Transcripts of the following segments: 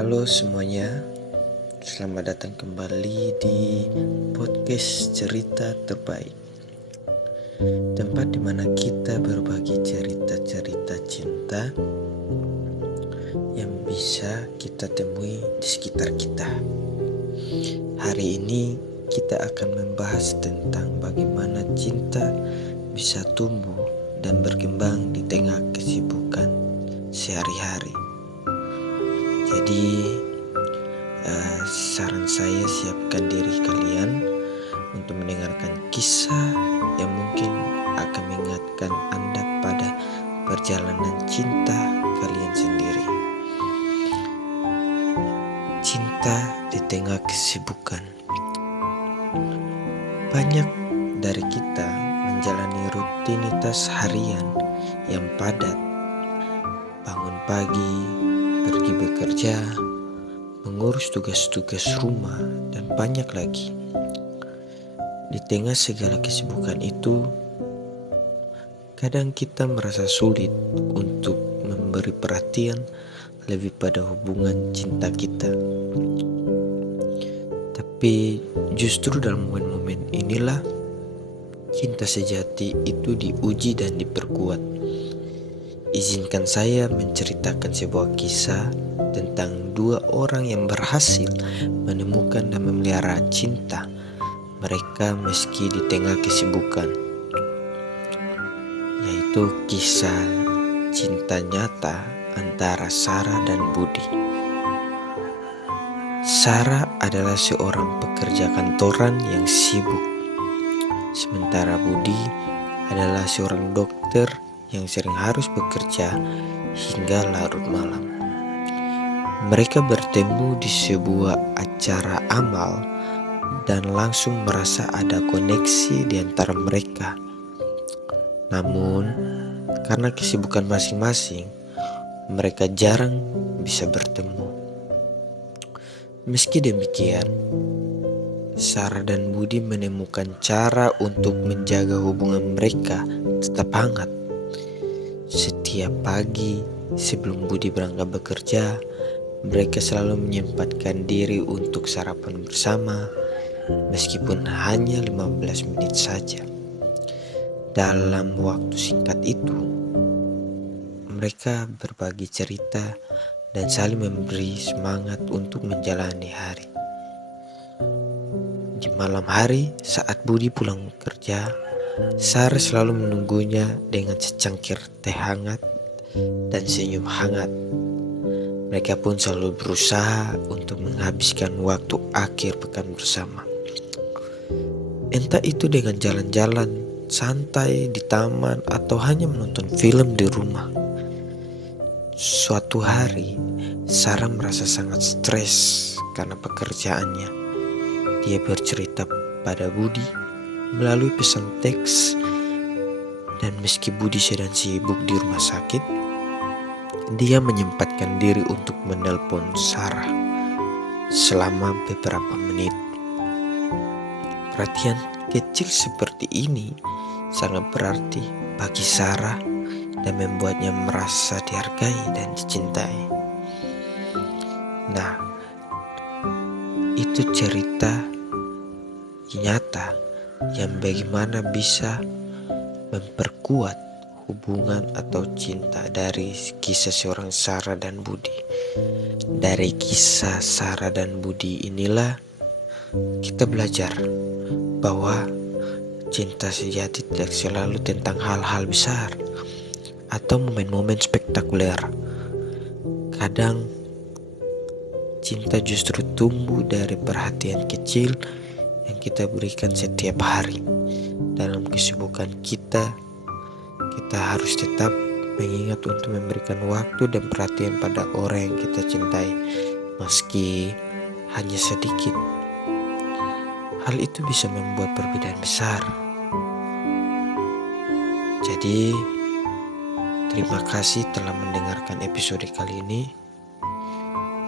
Halo semuanya, selamat datang kembali di podcast cerita terbaik. Tempat dimana kita berbagi cerita-cerita cinta yang bisa kita temui di sekitar kita. Hari ini kita akan membahas tentang bagaimana cinta bisa tumbuh dan berkembang di tengah kesibukan sehari-hari. Jadi saran saya, siapkan diri kalian untuk mendengarkan kisah yang mungkin akan mengingatkan Anda pada perjalanan cinta kalian sendiri. Cinta di tengah kesibukan. Banyak dari kita menjalani rutinitas harian yang padat. Bangun pagi, pergi bekerja, mengurus tugas-tugas rumah, dan banyak lagi. Di tengah segala kesibukan itu, kadang kita merasa sulit untuk memberi perhatian lebih pada hubungan cinta kita. Tapi justru dalam momen-momen inilah cinta sejati itu diuji dan diperkuat. Izinkan saya menceritakan sebuah kisah tentang dua orang yang berhasil menemukan dan memelihara cinta mereka meski di tengah kesibukan, yaitu kisah cinta nyata antara Sarah dan Budi. Sarah adalah seorang pekerja kantoran yang sibuk, sementara Budi adalah seorang dokter yang sering harus bekerja hingga larut malam. Mereka bertemu di sebuah acara amal dan langsung merasa ada koneksi di antara mereka. Namun, karena kesibukan masing-masing, mereka jarang bisa bertemu. Meski demikian, Sarah dan Budi menemukan cara untuk menjaga hubungan mereka tetap hangat. Setiap pagi sebelum Budi berangkat bekerja, mereka selalu menyempatkan diri untuk sarapan bersama, meskipun hanya 15 menit saja. Dalam waktu singkat itu, mereka berbagi cerita dan saling memberi semangat untuk menjalani hari. Di malam hari, saat Budi pulang kerja, Sarah selalu menunggunya dengan secangkir teh hangat dan senyum hangat. Mereka pun selalu berusaha untuk menghabiskan waktu akhir pekan bersama. Entah itu dengan jalan-jalan santai di taman atau hanya menonton film di rumah. Suatu hari, Sarah merasa sangat stres karena pekerjaannya. Dia bercerita pada Budi melalui pesan teks, dan meski Budi sedang sibuk di rumah sakit, dia menyempatkan diri untuk menelpon Sarah selama beberapa menit. Perhatian kecil seperti ini sangat berarti bagi Sarah dan membuatnya merasa dihargai dan dicintai. Nah, itu cerita nyata yang bagaimana bisa memperkuat hubungan atau cinta dari kisah seorang Sarah dan Budi. Dari kisah Sarah dan Budi inilah kita belajar bahwa cinta sejati tidak selalu tentang hal-hal besar atau momen-momen spektakuler. Kadang cinta justru tumbuh dari perhatian kecil yang kita berikan setiap hari. Dalam kesibukan kita harus tetap mengingat untuk memberikan waktu dan perhatian pada orang yang kita cintai, meski hanya sedikit. Hal itu bisa membuat perbedaan besar. Jadi, terima kasih telah mendengarkan episode kali ini.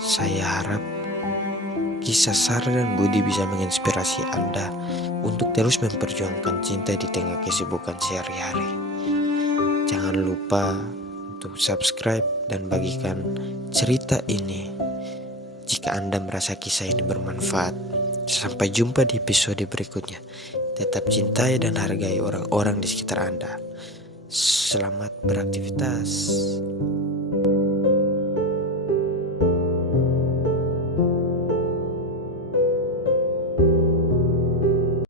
Saya harap kisah Sarah dan Budi bisa menginspirasi Anda untuk terus memperjuangkan cinta di tengah kesibukan sehari-hari. Jangan lupa untuk subscribe dan bagikan cerita ini jika Anda merasa kisah ini bermanfaat. Sampai jumpa di episode berikutnya. Tetap cintai dan hargai orang-orang di sekitar Anda. Selamat beraktivitas.